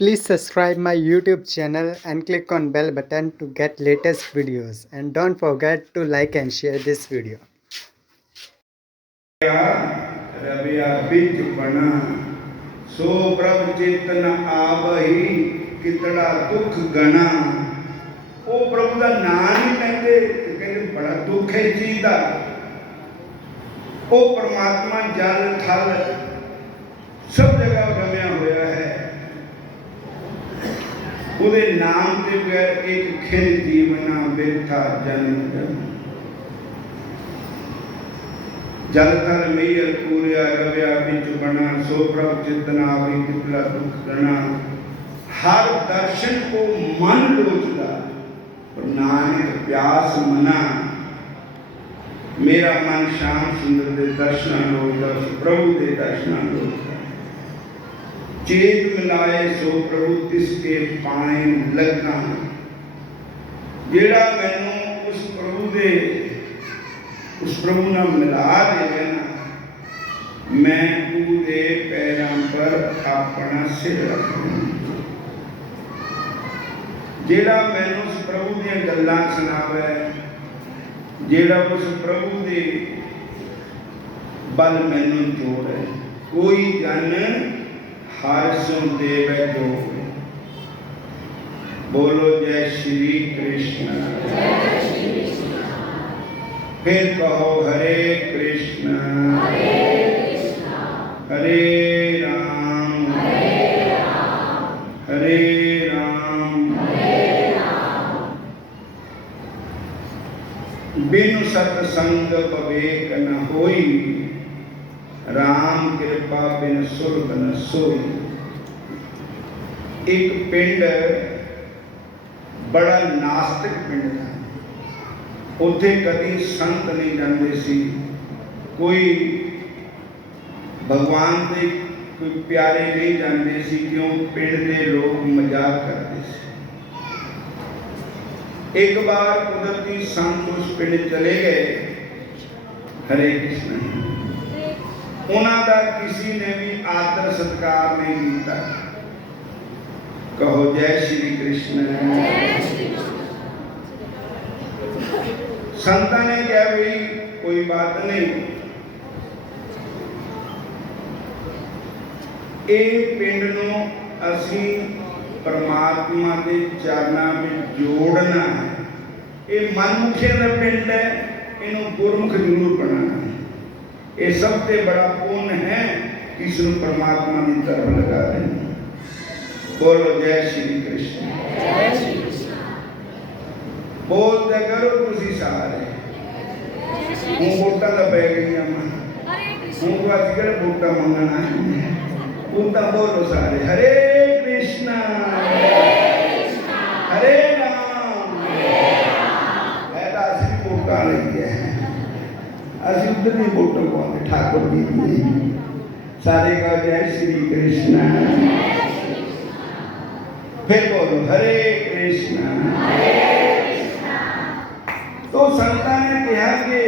Please subscribe my YouTube channel and click on bell button to get latest videos, and don't forget to like and share this video. रविया बिच बना सो प्रभ चेतन आवही कितड़ा दुख गना। वो प्रभु का नाम ही लेंदे कहते बड़ा दुख है चीज का। वो परमात्मा जल थल सब जगह रमिया होया है। उदे नाम के बगैर एक खिल जीवना बिरथा जन्म जन्म। जल थल मैयल पूरिया रविया बिच बना सो प्रभ चेतना आवही कितड़ा दुख गना। हर दर्शन को मन लोचदा और नानक प्यास मना। मेरा मन श्याम सुंदर दे दर्शन लोचदा प्रभु दे दर्शन लोचदा। चेत मिलाए सो प्रभु तिसके पाए लगा। जेड़ा मैनू उस प्रभु नाल मिला देवे ना मैं पूरे पैरों पर अपना सिर रखूं। जेड़ा मैनू उस प्रभु दी गल्लां सुनावे जेड़ा उस प्रभु दे बल मैनू जोड़े कोई जन हर सो देवे जो। बोलो जय श्री कृष्ण। फिर कहो हरे कृष्ण हरे राम हरे राम। बिनु सत्संग विवेक न होई राम कृपा बिन सुरत न सोई। एक पिंड बड़ा नास्तिक पिंड था। उत्थे कभी संत नहीं जाते सी। कोई भगवान के कोई प्यारे नहीं जाते सी। क्यों पिंड के लोग मजाक करते थे। एक बार कुदरती संत उस पिंड चले गए। हरे कृष्ण। उन्होंने किसी ने भी आदर सत्कार नहीं किया। कहो जय श्री कृष्ण। संता ने कहा भाई कोई बात नहीं। एक पिंड नूं असी परमात्मा के चरणों में जोड़ना है। ये मनमुखिया का पिंड है। इनू गुरमुख जरूर बनाना है। ये सबसे बड़ा पुण्य है कि इसको परमात्मा की तरफ लगा देना। बोलो जय श्री कृष्ण। बोलते करो तुसी सारे। हूँ वोटा तो पै गई हूँ तो अच कि वोटा मंगना है। वोटा बोलो सारे हरे कृष्ण हरे राम। है तो अस भी वोटा ली है। अस उधर भी वोटा पाते ठाकुर जी की। सारे का जय श्री कृष्ण। फिर बोलो हरे कृष्ण। तो संतां ने कहा कि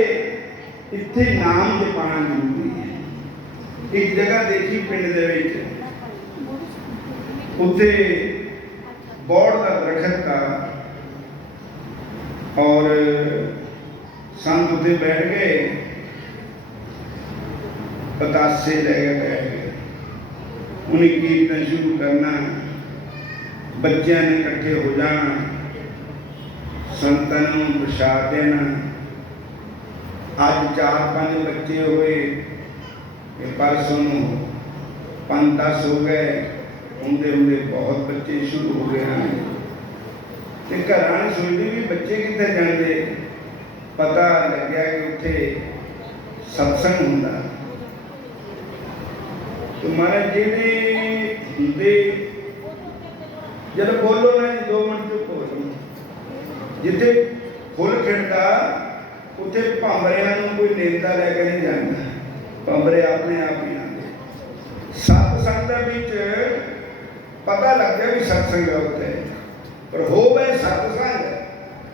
इत्थे नाम जपाना जरूरी है। एक जगह देखी पिंड दे विच उत्थे बौड़ का दरखत था और संत उत्थे बैठ गए। पतासे लेके बैठ गए। उन्हें कीर्तन शुरू करना। बच्चों ने इकट्ठे हो जाना। संतां नूं प्रसाद देना। अज 4-5 बच्चे हुए परसों 5-10 हो गए। उनके होंगे बहुत बच्चे शुरू हो गए हैं। तो घर सोचते भी बच्चे कितने जाते। पता लग्या कि उत्थे सत्संग होंदा। तो महाराज जिहड़े हुंदे जब बोलो ना 2 मिनट चुप हो जाओ। जिथे फुल खिड़दा उत्थे भांबरियां नूं कोई नेता लैके नहीं जाता। भांबरे अपने आप ही आते। सत्संग विच पता लग गया भी सत्संग है उत्थे। पर हो गए सत्संग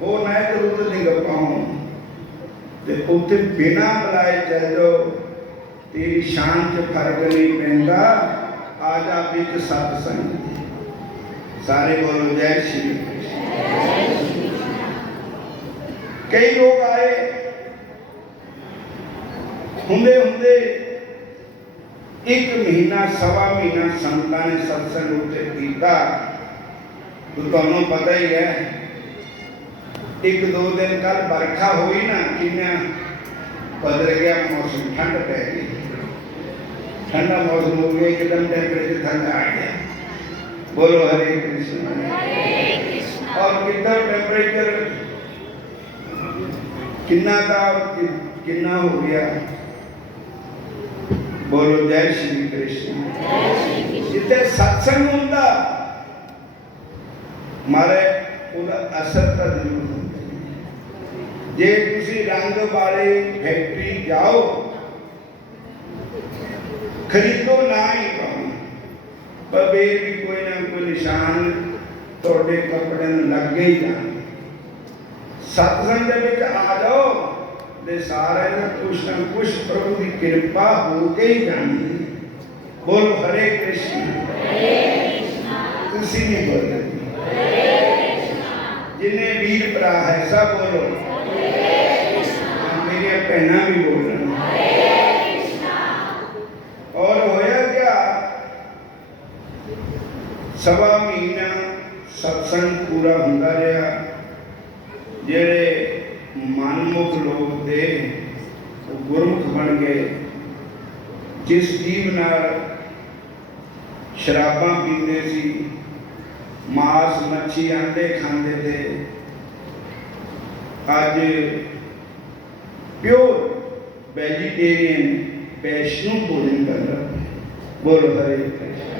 हो ना तो रुद्र दी गप्पां होण ते उत्थे बिना बुलाए चल जाओ। तेरी शान च फर्क नहीं पैंदा। आ जा विच सत्संग। सारे बोलो जय श्री कृष्ण। कई लोग आए हुंदे हुंदे एक महीना सवा महीना संतां ने सत्संग उत्ते कीता तो तुहानूं पता ही है। एक दो दिन कल बरखा हुई ना किन्ना बदल गया मौसम, ठंड पै गई, ठंडा मौसम हो गया, एकदम टेम्परेचर ठंडा आ गया। बोलो हरे कृष्ण। और कितना टेम्परेचर किन्ना था किन्ना हो गया। बोलो जय श्री कृष्ण। जिथे सत्संग होंदा मारे ਉਹਦਾ असर ਤਾਂ ਜ਼ਰੂਰ ਹੁੰਦਾ। ਜੇ ਤੁਸੀਂ रंग वाले फैक्ट्री जाओ खरीदो ना ही पाओ पर फिर भी कोई ना कोई निशान ਤੁਹਾਡੇ ਕੱਪੜਿਆਂ ਨੂੰ ਲੱਗੇ ਹੀ ਜਾਣਗੇ। सत्संग ਦੇ ਵਿੱਚ आ जाओ ਤੇ ਸਾਰਿਆਂ ਨੂੰ ਕੁਛ ਨਾ ਕੁਛ ਪ੍ਰਭੂ ਦੀ ਕਿਰਪਾ ਹੋ ਕੇ ਹੀ ਜਾਣੀ। बोलो हरे कृष्ण। तुसी नहीं बोलते जिन्हें वीर भरा है सब बोलो। मेरी भैन भी बोल रही। और होया क्या सवा महीना सत्संग पूरा होंदा रहा। जेड़े मनमुख लोग थे वो गुरमुख बन गए। जिस जीव नाल शराबां पींदे सी, मांस मच्छी अंडे खाते थे, अज प्योर वेजिटेरियन वैष्णु भोजन कर रहे। बोलो हरे कृष्ण।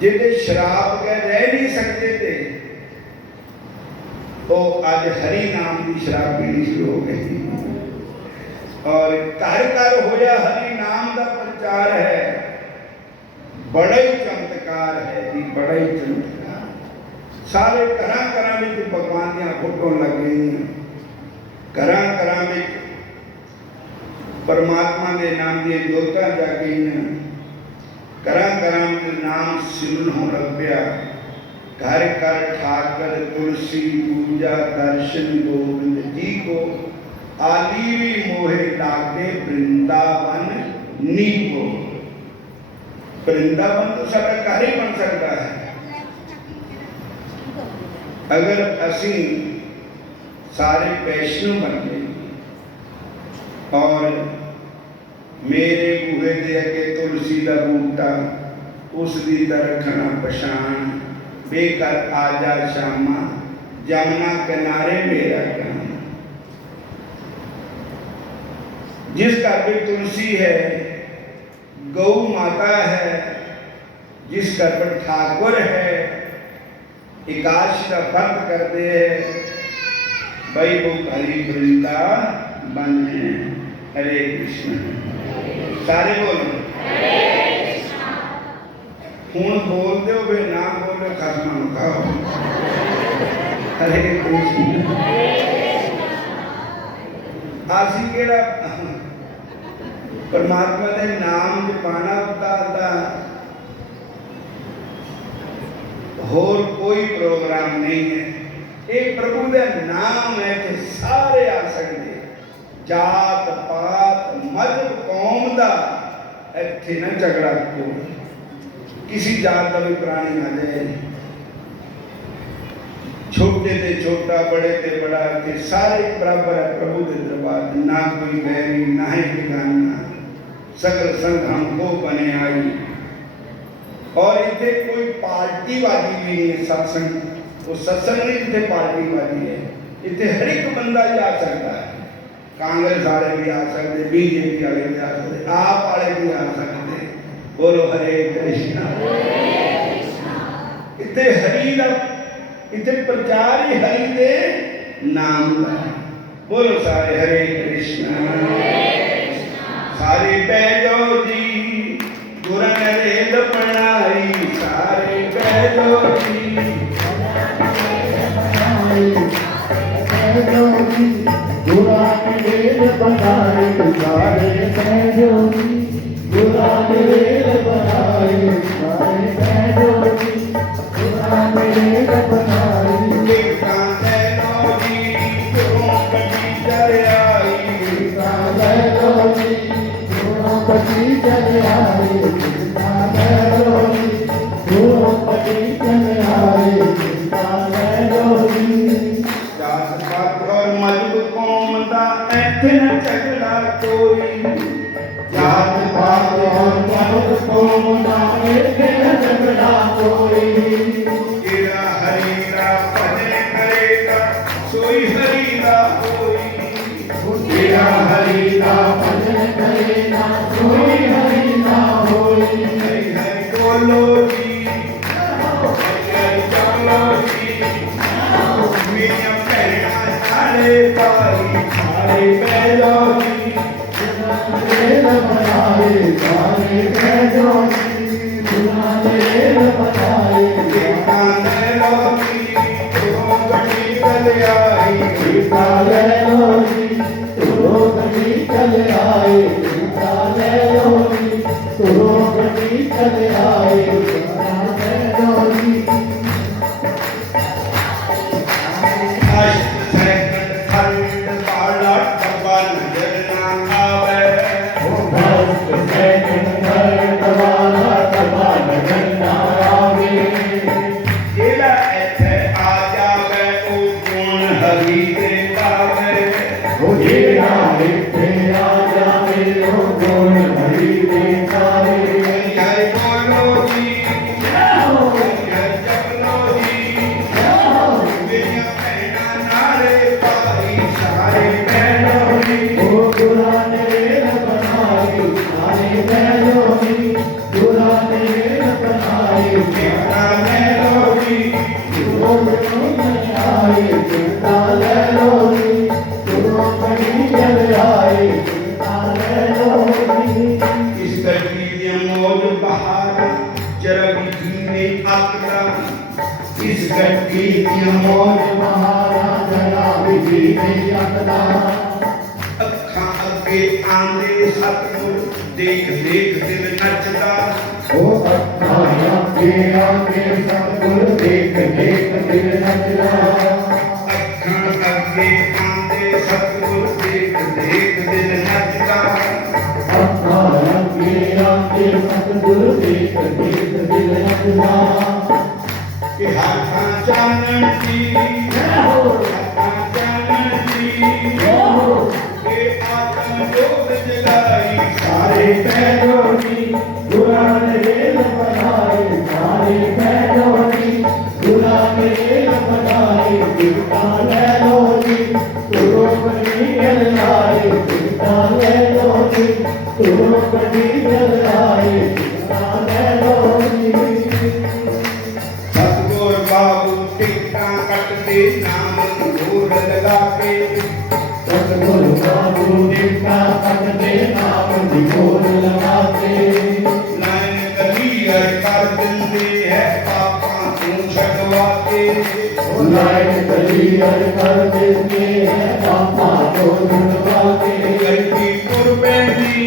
जिहड़े शराब के रह नहीं सकते थे वो अज हरि नाम की शराब पीनी शुरू हो गई। और घर घर होया हरि नाम का प्रचार है। बड़ा ही चमत्कार है जी, बड़ा ही चमत्कार। सारे घर में भगवान दी फोटो लग गई, घर में परमात्मा के नाम दी जोतां जग गई, घर में नाम सिमरन हो लग पिया। घर घर ठाकर तुलसी पूजा दर्शन गोविंद जी को आली भी मोहे लागे वृंदावन नीको। वृंदावन तो सारा घर ही बन सकता है अगर असी सारे वैष्णु बन गए। और मेरे बूहे दे अगे तुलसी का बूटा उसकी तो रखना पछाण बेकर आजा शामा जमुना किनारे मेरा काम। जिस घर में तुलसी है, गौ माता है, जिस घर पर ठाकुर है, एकादशी का व्रत करते हैं, भाई वो हरि वृंदावन है। हरे कृष्ण। सारे बोलो हूँ बोल दो वे ना बोलो खत्म खाओ। हरे कृष्ण। आसी केड़ा परमात्मा के नाम जपाना उतारता होर कोई प्रोग्राम नहीं है। एक प्रभु का नाम है कि सारे आ सकते। जात पात मजहब कौम का इत्थे ना झगड़ा क्यों किसी जात का भी प्राणी आ जाए। छोटे ते छोटा बड़े ते बड़ा के सारे बराबर है प्रभु के दरबार। ना कोई बैरी ना ही बेगाना सकल संग हमको बने आई। और इतने कोई पार्टीबाजी भी नहीं है। सत्संग वो सत्संग नहीं इतने पार्टीबाजी है। इतने हर एक बंदा ही आ सकता है। कांग्रेस वाले भी आ सकते, बीजेपी वाले भी आ सकते, आप वाले भी आ सकते। बोलो हरे कृष्णा। इतने हरि का इतने प्रचार ही हरि दे नाम का। बोलो सारे हरे कृष्णा। सारे पैजो जी गुरु ने रेल बनाई। सारे पैजो जी गुरु ने रेल बनाई। सारे पैजो जी गुरु ने रेल बनाई। सारे झगड़ा कोई तेरा हरि का भजन करेगा सोई हरि का होई तेरा हरि का भजन करेगा कोई हरि ना होई हरि हरि बोलो जी हरि हरि चलो जी मेरिया भैणा सारे भाई सारे बैलो जी रेल बनाए सारे बैठो रेल बनाए देखा ले लो जी तो गड़ी चल आई सीता ले लो जी तो गली चल आए सीता ले लो जी तो गली चल आए सीता ले लो जी अष्ट सेकंड खंड बाला डब्बा नजर ना आवे भक्त सैकन भक्त वाला कबा नजर ना आवे जेला ऐथे आ जावे ओ गुण हरि दे पावे मुझे आए थे आ जावे ओ गुण हरि देखावे हरि हरि बोलो जी हरि हरि चलो जी मेरिया भैणा नारे पाई सारे बैलो जी ओ पुराने रेल बनाए सारे बैलो जी पुराने रेल बनाए देखा ले लो जी ओ बड़ी आए सीता ले लो जी ओ बड़ी चल आए सीता ले लो जी इस गड्डी दे मौज बहार जरा भी जीने आकड़ा इस गड्डी दी मौज महाराजा विधि नहीं अकदा ਅੱਖਾਂ ਅੱਗੇ ਆਂਦੇ ਸਤਿਗੁਰ ਦੇਖ ਦੇਖ ਦਿਲ ਨੱਚਦਾ ओ अखाया के आगे सतगुर देख देख दिल नचला ਅੱਖਾਂ ਅੱਗੇ ਆਂਦੇ ਸਤਿਗੁਰ ਦੇਖ ਦੇਖ ਦਿਲ ਨੱਚਦਾ अखाया के आगे सतगुर देख देख दिल नचला ਕਿ ਹੱਥਾਂ ਚਾਨਣ ਦੀ ਹੱਥਾਂ ਚਾਨਣ ਦੀ ਇਹ ਆਤਮ ਜੋਤ ਜਗਾਈ सारे पैरों की पुराने रेल बनाए सारे पैरों की पुराने रेल बनाए सीता ले लो जी तुरो बड़ी जल आए सीता ले लो जी तुरो बड़ी जल आए सीता ले लो जी ਸਤਿਗੁਰ ਬਾਬੂ ਟਿਕਟਾਂ ਕੱਟਦੇ ਨਾਮ ਨੂਰ ਲਗਾ ਕੇ सतगुर बाबू देखा पकड़े नाम दी गोर लगाते ਨਾਇਨ ਕਲੀਅਰ ਕਰ ਦਿੰਦੇ ਹੈ ਪਾਪਾਂ ਤੋਂ ਛਡਵਾ ਕੇ लाइन कली हर कर देते हैं पापा को धुनवा के ਗੱਡੀ ਤੁਰ ਪੈਂਦੀ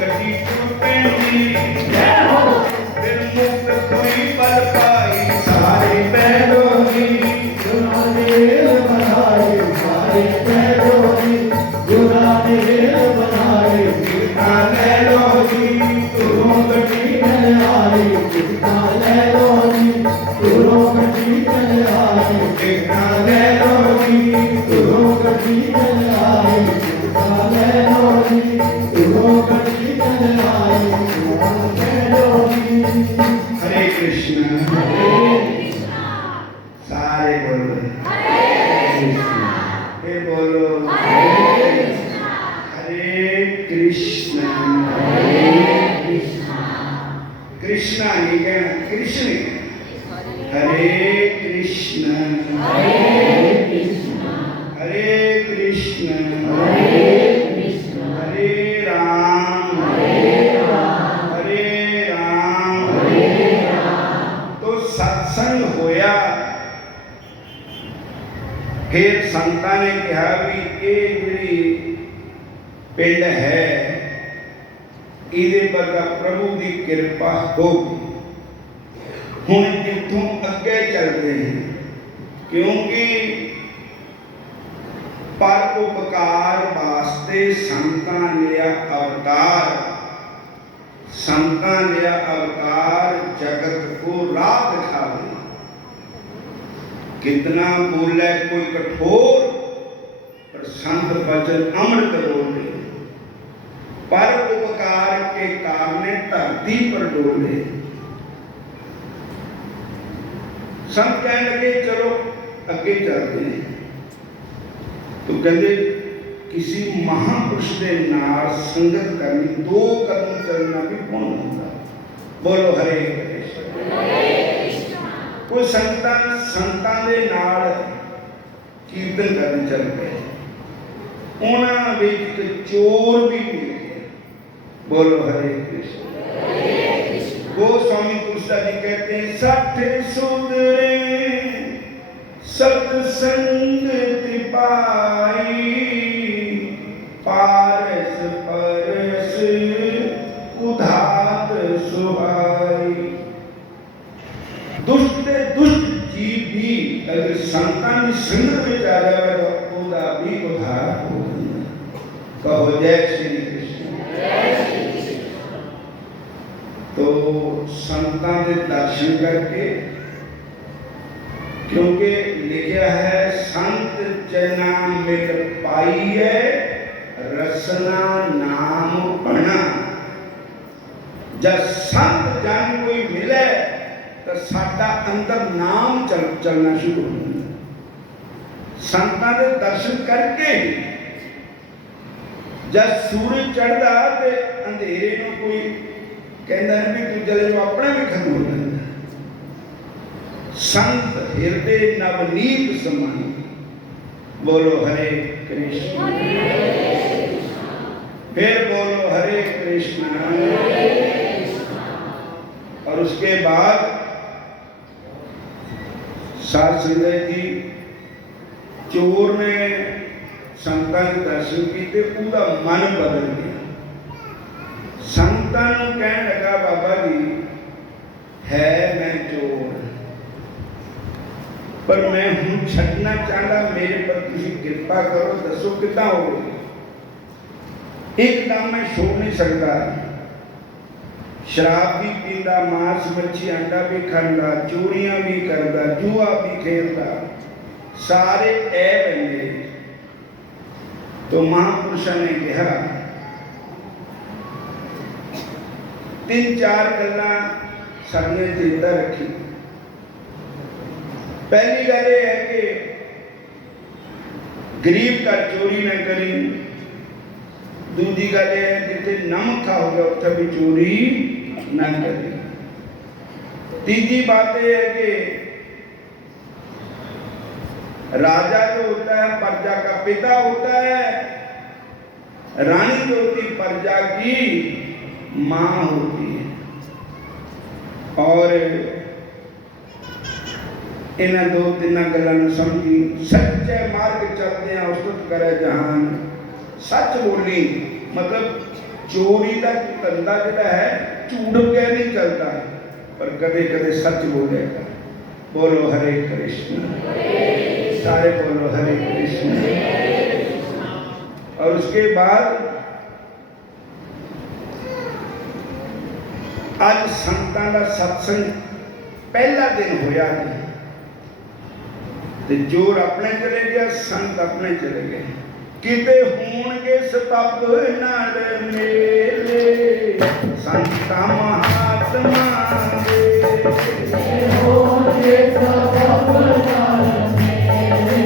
ਗੱਡੀ ਤੁਰ ਪੈਂਦੀ ਫਿਰ ਮੁਕਤ ਕੋਈ ਪਲ ਪਾਈ ਸਾਰੇ ਪੈਰੋਂ ਦੀ पुराने रेल बनाए सारे पैरों की पुराने रेल बनाए सीता ले लो जी तुरों गटी चल आए सीता ले लो जी तुरों गटी चल आए सीता ले लो जी तुरों गटी चल आए सीता ले लो जी तुरों गटी चल आए सीता ले लो जी हरे कृष्ण सारे बोलो ये बोलो हरे कृष्ण कृष्णा नहीं कहना कृष्ण हरे कृष्ण हरे कृष्ण हरे राम हरे राम तो सत्संग होया फिर संतां ने कहा भी ये जिहड़ी पिंड है ਇਹਦੇ ਵਰਗਾ ਪ੍ਰਭੂ ਦੀ ਕਿਰਪਾ ਹੋਗੀ ਹੁਣ ਜਿੱਥੋਂ ਅੱਗੇ ਚੱਲਦੇ ਹਾਂ ਕਿਉਂਕਿ ਪਰ ਉਪਕਾਰ ਵਾਸਤੇ ਸੰਤਾਂ ਲਿਆ ਅਵਤਾਰ जगत को राह दिखावे कितना बोले कोई कठोर पर संत वचन अमृत बोले पर उपकार के कारण धरती पर डोले। संत कहने लगे चलो अगे चलते हैं। तो कहते किसी महापुरुष के नाल संगत करनी, 2 कदम चलना भी पुण्य होता। बोलो हरे कृष्ण। कोई संतां दे नाल कीर्तन करने चल गए, उन्हां विच चोर भी मिले। बोलो हरे कृष्ण। वो स्वामी तुलसीदास जी कहते हैं सठ सुधरे सत्संग त्रिपाई, पारस परस उधात सुहाई। दुष्ट जीव भी अगर संतां की संगत में आ जाए तो उदा भी उधार हो जाता। कहो जय श्री कृष्ण। तो संतां के दर्शन करके, क्योंकि लिखा है संत जना मिल पाइए रसना नाम बना। जब संत जन कोई मिले तो साडा अंदर नाम चलना शुरू हो जाता। संतां के दर्शन करके जब सूरज चढ़दा ते अंधेरे नूं कोई कहता है भी तू जले जो अपना भी खत्म हो जाता। संत हृदय नवनीत समाई। बोलो हरे कृष्ण। फिर बोलो हरे कृष्ण। और उसके बाद साध संगत जी चोर ने संतां के दर्शन किए, पूरा मन बदल गया। संतां नूं कहण लगा बाबा जी है मैं चोर, पर मैं हूं छड्डना चाहता, मेरे पर तुसीं कृपा करो, दसो किदां होवे। एकदम मैं छोड़ नहीं सकता। शराब भी पींदा, मांस मच्छी अंडा भी खांदा, चोरियां भी करदा, जुआ भी खेलदा, सारे ऐब है मेरे। तो महापुरुषों ने कहा 3-4 गल्लां साडे चेता रखी। पहली गल यह है कि गरीब का चोरी न करी। दूसरी गल यह है जिथे नमक खा होगा उत्थे भी चोरी न करी। तीसरी बात यह है कि राजा जो होता है प्रजा का पिता होता है, रानी जो होती प्रजा की मां होती है। और इन्हें 2-3 गल्लां समझी। सच्चे मार्ग चलते हैं उस्तत करे जहान। सच बोली मतलब चोरी का धंधा जिहड़ा है झूठ के नहीं चलता, पर कदे कदे सच बोलेगा। बोलो हरे कृष्ण। सारे बोलो हरे कृष्ण। और उसके बाद आज संतां दा सत्संग पहला दिन होया नहीं, ते जोर अपने चले गया, संत अपने चले गए। किते होणगे सबब नाल मेले, संतां महात्मा दे। होणगे सबब नाल मेले,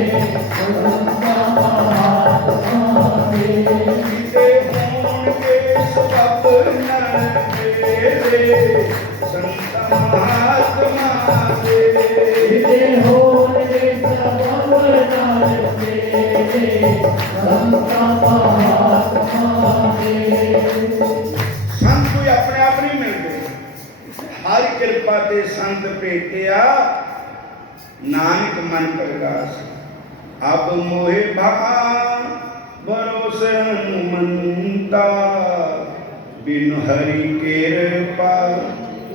संतां महात्मा दे। किते होणगे सबब नाल मेले, संतां महात्मा दे। किते होणगे सबब नाल मेले, संतां महात्मा दे। संत कोई अपने आप नहीं मिलते, हर कृपा ते संत भेटिया, नानक मन प्रकाश। अब मोहे भाव भरोसे हनुमंता, बिन हरि कृपा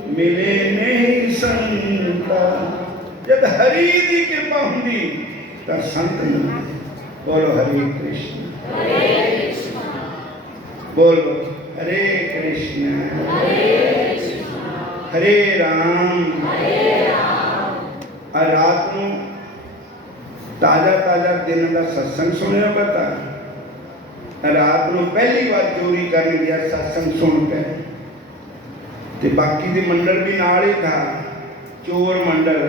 मिले नहीं संता। जब हरि की कृपा होंगी तो संत मिलते। बोलो हरे कृष्ण। बोलो हरे कृष्ण हरे राम। और रात को ताजा दिन का सत्संग सुनिया पता। रात को पहली बार चोरी करने गया सत्संग सुन के, ते बाकी दी मंडल भी नाल ही था, चोर मंडल।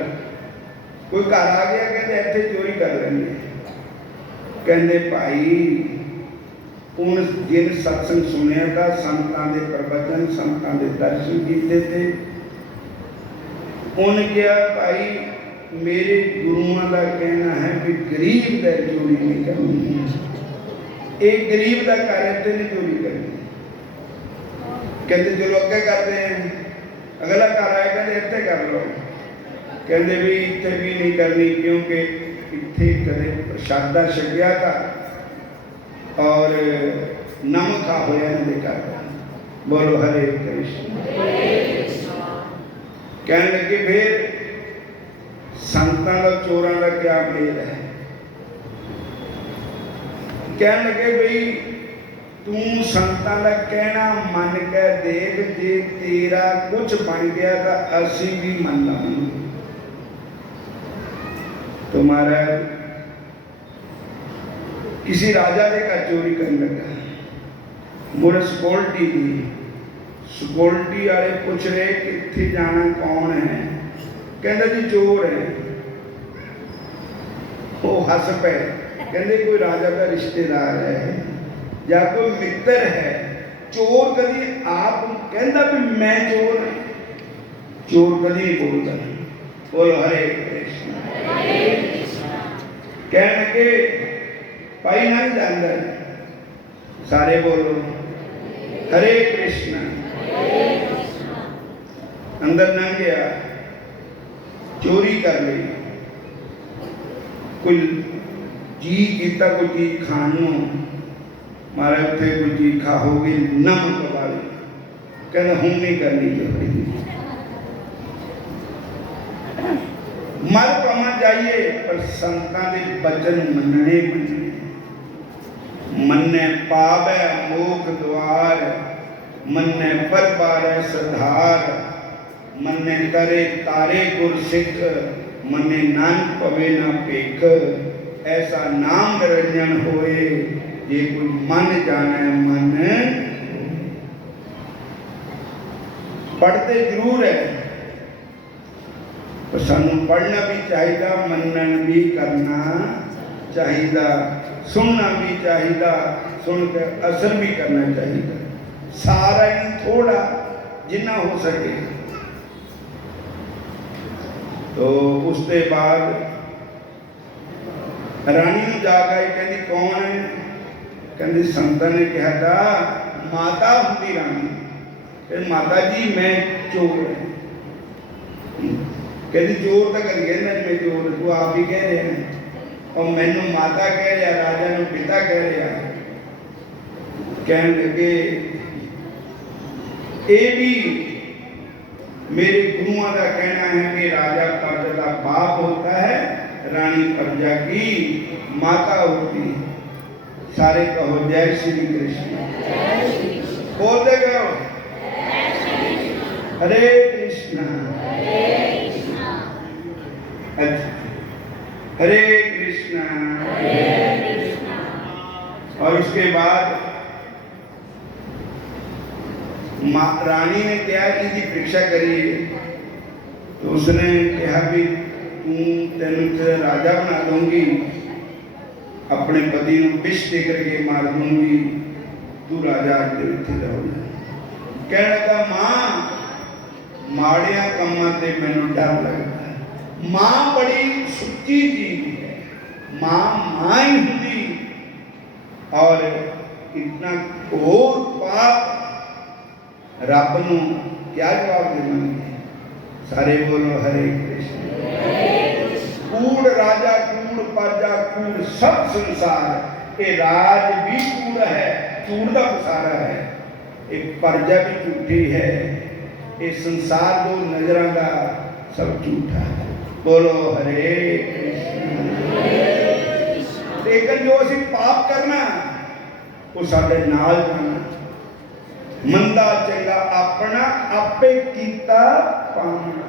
कोई घर आ गया, कहते इत्थे चोरी कर लेंगे। कहते भाई उन जिन सत्संग सुनिया था, संतां दे प्रवचन, संतां दे दर्शन कीते थे, उन्हें कहा भाई मेरे गुरुओं का कहना है कि गरीब का चोरी नहीं करनी, एक गरीब का कार्य इतने नहीं चोरी करनी। कहते चलो अगे करते हैं, अगला घर आया कहते इतने कर लो, कहते भी इतने भी नहीं करनी क्योंकि इतने कदे प्रसादा छकिया था और नमक खा होया इन्हें घर। बोलो हरे कृष्ण। कहने लगे फिर संतां का चोरां का क्या मेल है। कहने लगे भाई तू संतां का कहना मन के देख, जे तेरा कुछ बन गया तो असी भी मन लांगे। तो महाराज किसी राजा के घर चोरी करने लगा, मुड़ सिक्योरिटी दी, सिक्योरिटी वाले पूछ रहे कित्थे जाना, कौन है, कहते जी चोर है। वो हस पे, कहते कोई राजा का रिश्तेदार है या कोई मित्र है। चोर कभी आप कहता भी मैं चोर, चोर कभी नहीं बोलता। बोलो हरे कृष्ण। कहने लगे भाई नहीं जानता, सारे बोलो हरे कृष्ण। अंदर ना गया, चोरी कर ली, कोई जी किता, कोई चीज खानू मारे उठे, कोई चीज खा होगी नमक वाली, कहना हूं नहीं करनी चोरी। मर पमा जाइए पर संतां दे बचन मनने मन्ने पावै मोख द्वार, मन्ने पर पारै सधार, मन्ने करे तारे गुर सिख, मन्ने नानक पवे ना पेख। ऐसा नाम निरंजन होए जे कोई मन जाने मन। पढ़ते जरूर है पर सानू पढ़ना भी चाहिए, मनन भी करना चाहिए, सुनना भी चाहिए, सुन के असर भी करना चाहिए। सारा ही थोड़ा जिन्ना हो सके। तो उसके बाद रानी ने जाकर कहती कौन है, कहती संतां ने कहा था माता होंगी रानी। कहती माता जी मैं चोर है। कहती चोर तो कभी कहना मैं चोर, तू आप ही कह रहे हैं और मैनू माता कह रहा, राजा ने पिता कह रहा। कहने लगे ये भी मेरे गुरुओं का कहना है कि राजा प्रजा का बाप होता है, रानी प्रजा की माता होती है। सारे कहो जय श्री कृष्ण। बोलते कहो हरे कृष्णा। अच्छा हरे कृष्णा। और उसके बाद रानी ने क्या की परीक्षा करी, तो उसने कहा भी तेन राजा बना दूंगी, अपने पति को विष दे करके मार दूंगी, तू राजा अगे रहो। कह लगा मां माड़िया कामों से मैनू डर लगता है। मां बड़ी सुच्ची चीज है, मां मां ही होती और इतना घोर पाप रब नूं क्या जवाब देवांगे। सारे बोलो हरे कृष्ण। कूड़ राजा कूड़ प्रजा कूड़ सब संसार, ये राज भी कूड़ है, कूड़ का पसारा है, एक प्रजा भी झूठी है, ये संसार दो नजरों का सब झूठा है। बोलो हरे कृष्ण। लेकिन जो असीं पाप करना वो साडे नाल जाना। मंदा चंगा अपना आपे कीता पावना,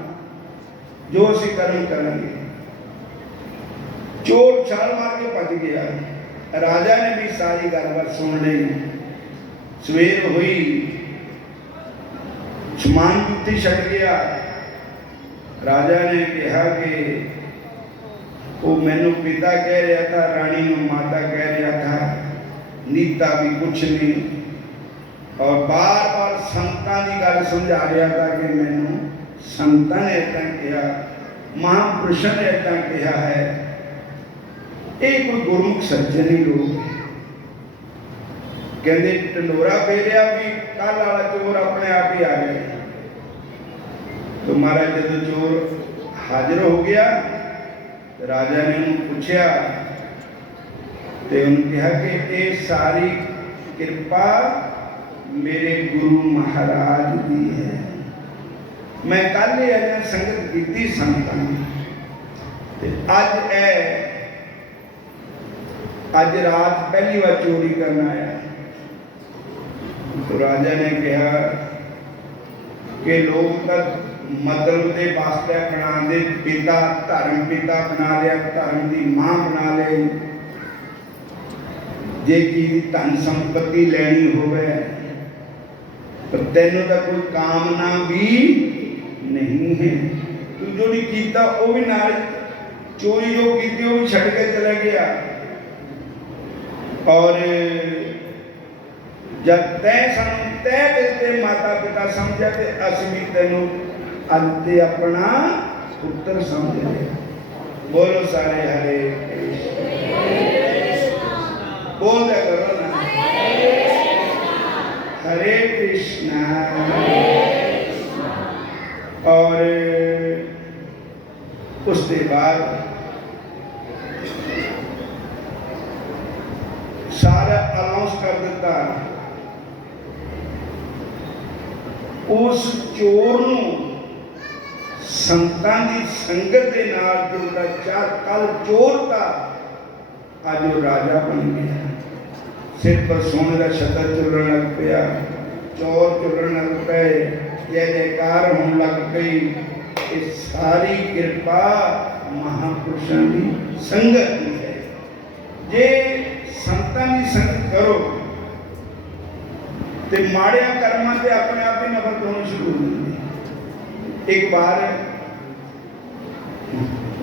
जो असीं कर्म करेंगे। चोर छाल मार के भज गया, राजा ने भी सारी गलबात सुन ली। सवेर हुई, समान जुत्ती छड़ गया। राजा ने कहा कि वो मैनू पिता कह रहा था, रानी को माता कह रहा था, नीता भी कुछ नहीं, और बार बार संतां की गल समझा रहा था कि मैनू संतां ने इदा कहा, महापुरुषों ने इदा कहा है। ये कोई गुरमुख सज्जन ही लोग कहते ढंडोरा फेरिया भी कल वाला चोर अपने आप ही आ गया। तो महाराज जब चोर हाजिर हो गया, राजा ने उन्हें पूछा तो उन्होंने कहा कि ये सारी कृपा मेरे गुरु महाराज की है। मैं कल ही अज संगत की संतां अज रात पहली बार चोरी करना आया। तो राजा ने कहा कि लोग तक मतलब के वास्ते बना दे, पिता धर्म पिता बना लिया, धर्म की मां बना ले, जे की धन संपत्ति लेनी होवे तो तेनों तो कोई कामना भी नहीं है। तू जो भी कीता वो भी नाल चोरी जो की वो भी छड़ के चला गया। और जब तय सानू तय दिल माता पिता समझा तो अस भी तेनों अंते अपना पुत्र समझ ले। बोलो सारे हरे बोल दिया करो ना, हरे कृष्णा। और उसके बाद सारा अनाउंस कर दिता। उस चोर नूं संतां दी संगत दे नाल जोड़ा चार कल चोर था, अज वो राजा बन गया। सिर पर सोने का छतर चुलन लग पिया, चौर चुलन लग पे, जय जयकार होने लग गई। ये सारी कृपा महापुरुषों की संगत की है। जे संतां की संगत करो तो माड़िया कर्मां से अपने आप ही नफरत होनी शुरू हो जाती। एक बार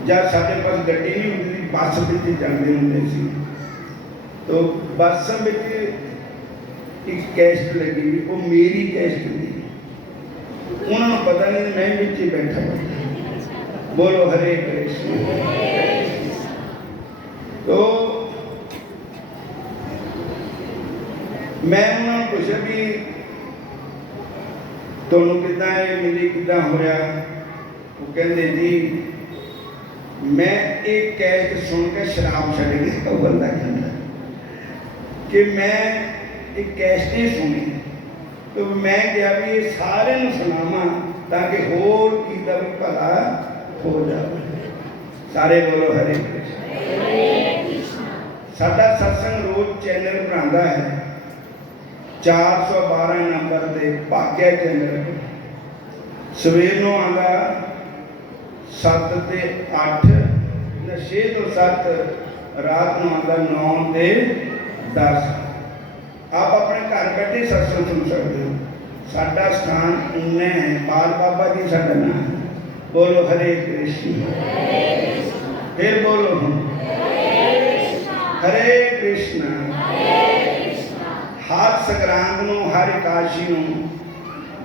जब साढ़े पास गड्डी नहीं होती, बस में जाते होंगे सी, तो बस में एक कैस्ट लगी हुई, वो मेरी कैस्ट थी। उन्होंने पता नहीं मैं नीचे बैठा। बोलो हरे कृष्ण। तो मैं उन्होंने पूछा भी तुहानू किदा मिली, किदा होया? वो कहते जी मैं एक कैस्ट सुन के शराब छड़ गया। वो बंदा कहता कि मैं एक कैस्ट ही सुनी, तो मैं क्या भी ये सारे सुनावा ताकि होर कीता भी भला हो जाए। सारे बोलो हरे कृष्ण। साडा सत्संग रोज चैनल बनाता है 412 नंबर के भाग्या चैनल। सवेर को आंदा 7 ते 8, 6 तो 7, रात को आंदा 9 ते 10। आप अपने घर बैठे सत्संग सुन सकते हो। साडा स्थान उन्ने है, बाल बाबा जी साडा नाम है। बोलो हरे कृष्ण। फिर बोलो हरे कृष्ण। हर संक्रांत को, हर एकादशी को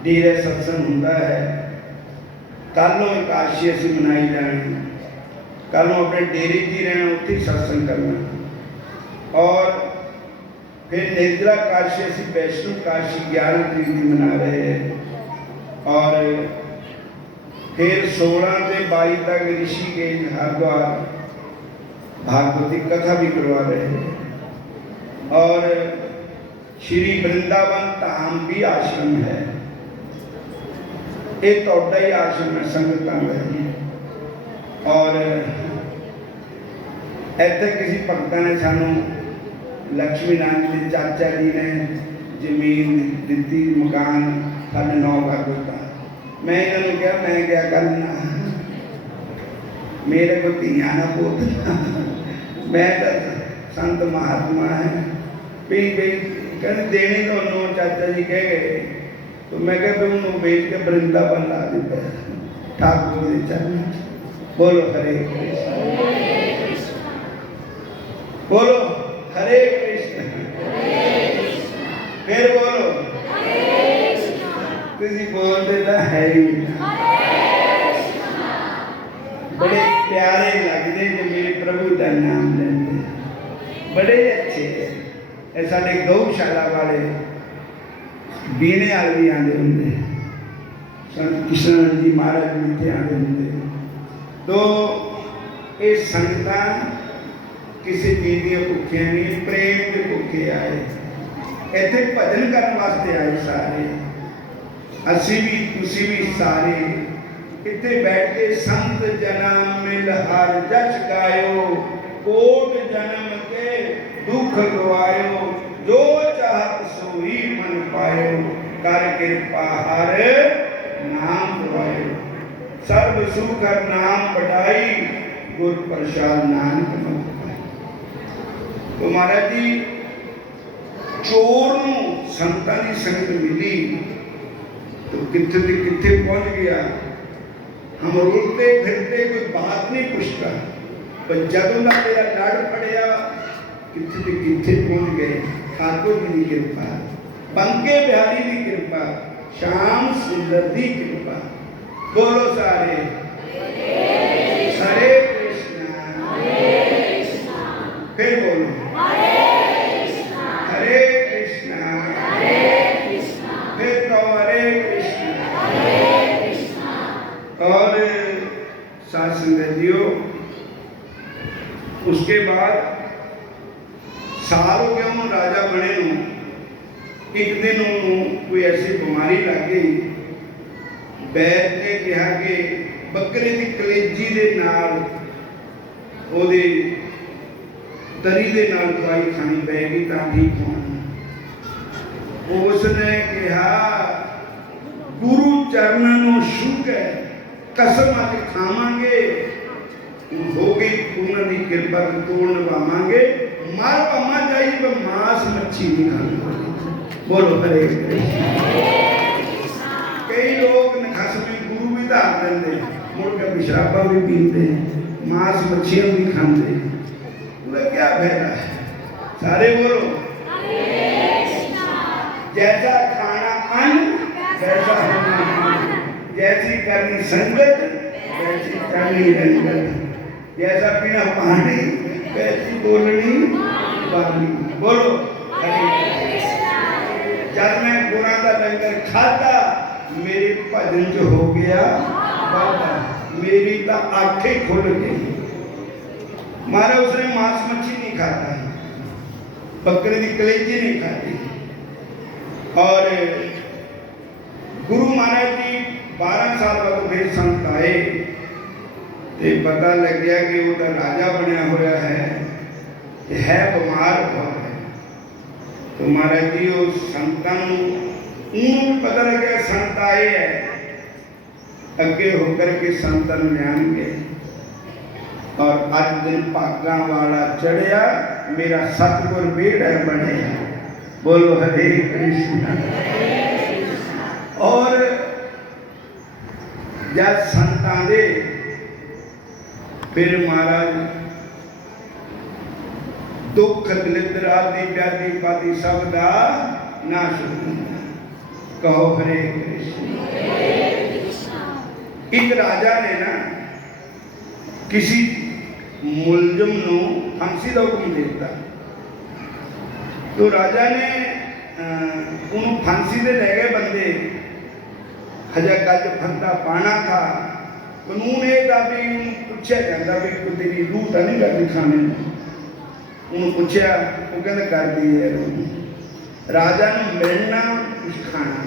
डेरे सत्संग होता है। कल एकादशी असी मनाई जानी, कल अपने डेरे ही रहना, उत्थे सत्संग करना। और फिर निर्जला काशी असी वैष्णो काशी 11 तरीक की मना रहे हैं। और फिर 16 से 22 तक ऋषिकेश हरिद्वार भागवती कथा भी करवा रहे हैं। और श्री वृंदावन धाम भी आश्रम है। ये तोड़ा ही आश्रम है संगतां का। और इतने किसी भगत ने सानू लक्ष्मी नारायण के चाचा जी ने जमीन दी, मकान साढ़े 9 कर दिता। मैं इन्होंने कहा मैं क्या करना, मेरे को धियां ना पुत। मैं संत महात्मा है भी कहते देने दोनों चाचा जी कह गए तो मैं क्या भी उन्होंने बेच के वृंदावन ला दिता ठाकुर जी चरण बोलो हरे कृष्ण बोलो हरे कृष्ण फिर बोलो किसी बोलते तो है ही ना बड़े प्यारे लगते जो मेरे प्रभु का नाम लेते बड़े अच्छे है साढ़े गौशाला वाले बीने वाले भी आते होंगे संत कृष्ण जी महाराज भी इतने आते होंगे तो ये संगतां किसी चीज दी भुखिया नहीं प्रेम के भुखे आए इतने भजन करने वास्ते आए सारे असी भी तुसी भी सारे इतने बैठ के संत जन्म मिल हर जस गायो कोट जन्म के दुख गवायो जो चाहत सोई मन पायो कर कृपा हर नाम गवायो सर्व सुख नाम बढ़ाई गुर प्रसाद नानक मन तो महाराज जी चोर नूं संतां दी संगत मिली तो कित्थे ते कित्थे पहुंच गया हम रुलते फिरते कोई बात नहीं पूछता पर जदों का मेरा लड़ फड़िया कित्थे ते कित्थे पहुंच गए ठाकुर जी की कृपा बंके बिहारी की कृपा श्याम सुंदर की कृपा बोलो सारे हरे कृष्णा फिर बोलो हरे कृष्णा फिर कहो हरे कृष्णा और साथ संगतियों उसके बाद साल हो गया उन्होंने राजा बने नूं एक दिन उन्होंने कोई ऐसी बीमारी लग गई वैद ने कहा कि बकरे की कलेजी दे नाल ओदे तरी दे नाल दवाई खानी पैगी तां ठीक होना उसने कहा गुरु चरणों नूं छूह के कसम अज खावांगे हो गई उन्होंने कृपा तोड़ निभावांगे मर भावा जाइए पर मांस मच्छी नहीं खानी बोलो हरे कई लोग नखसमी गुरु भी धार देंगे मुड़ के शराबा भी पीते मांस मच्छियां भी खाते उन्हें क्या फायदा है सारे बोलो जैसा खाना अन्न वैसा होना जैसी करनी संगत वैसी करनी रंगत जैसा पीना पानी वैसी बोलनी बानी बोलो जब मैं गुना का लंगर खाता मेरे भजन च हो गया बाबा मेरी तो आंखें खुल गई मारा उसने मांस मच्छी नहीं खाता बकरे की कलेजी नहीं खाती और गुरु महाराज जी 12 साल बाद फिर संत आए तो पता लग गया कि वो राजा बनया हुआ है बीमार बहुत है तो महाराज जी वो संतां नूं पता लग गया संत आए है अगे होकर के संतां नूं लियाणगे और अज दिन भागा वाला चढ़िया मेरा सतगुर बेड़ा बने बोलो हरे कृष्ण और जब संतां दे फिर महाराज दुख दलिद्र आदि व्याधि पादि सब का नाश कहो हरे कृष्ण एक राजा ने ना किसी मुलजम नूं फांसी का हुक्म दिता तो राजा ने उन्होंने फांसी दे लै गए बंदे हजा गज फंदा पाना था कानून ये था भी पूछा जाता भी तेरी रूह तो नहीं करती खाने उन्होंने पूछा वो कहते कर दी है राजा ने मिलना कुछ खाना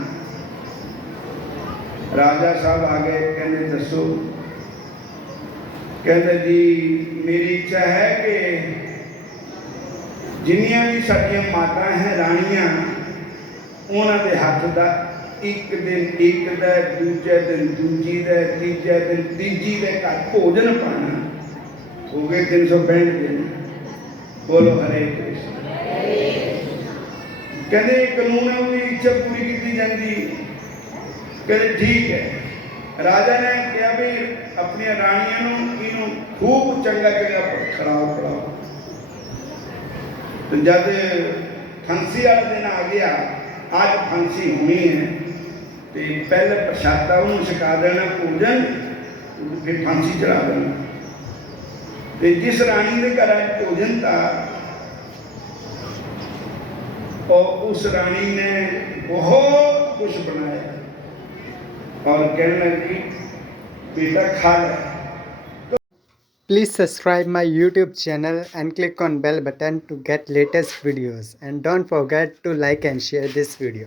राजा साहब आ गए कहते दसो कहते जी मेरी इच्छा है कि जिन्नियां भी साडियां माता हैं रानियां उन्होंने हाथ का एक दिन एक दा दूजे दिन दूजी दा तीजे दिन तीजी दे घर भोजन पाना हो गए 365 दिन बोलो हरे कृष्ण। कहते कानून है उसकी इच्छा पूरी की जाती। कहते ठीक है। राजा ने कहा भी अपनी रानियों इनू खूब चंगा चंगा खिलाओ पिलाओ। तो जब फांसी वाला दिन आ गया, आज फांसी होनी है, तो पहले प्रसादा उन्होंने छका देना भोजन, फिर फांसी चढ़ा देना। तो जिस रानी के घर भोजन था और उस रानी ने बहुत कुछ बनाया और कहने लगी बेटा खा ले। Please subscribe my YouTube channel and click on bell button to get latest videos, and don't forget to like and share this video.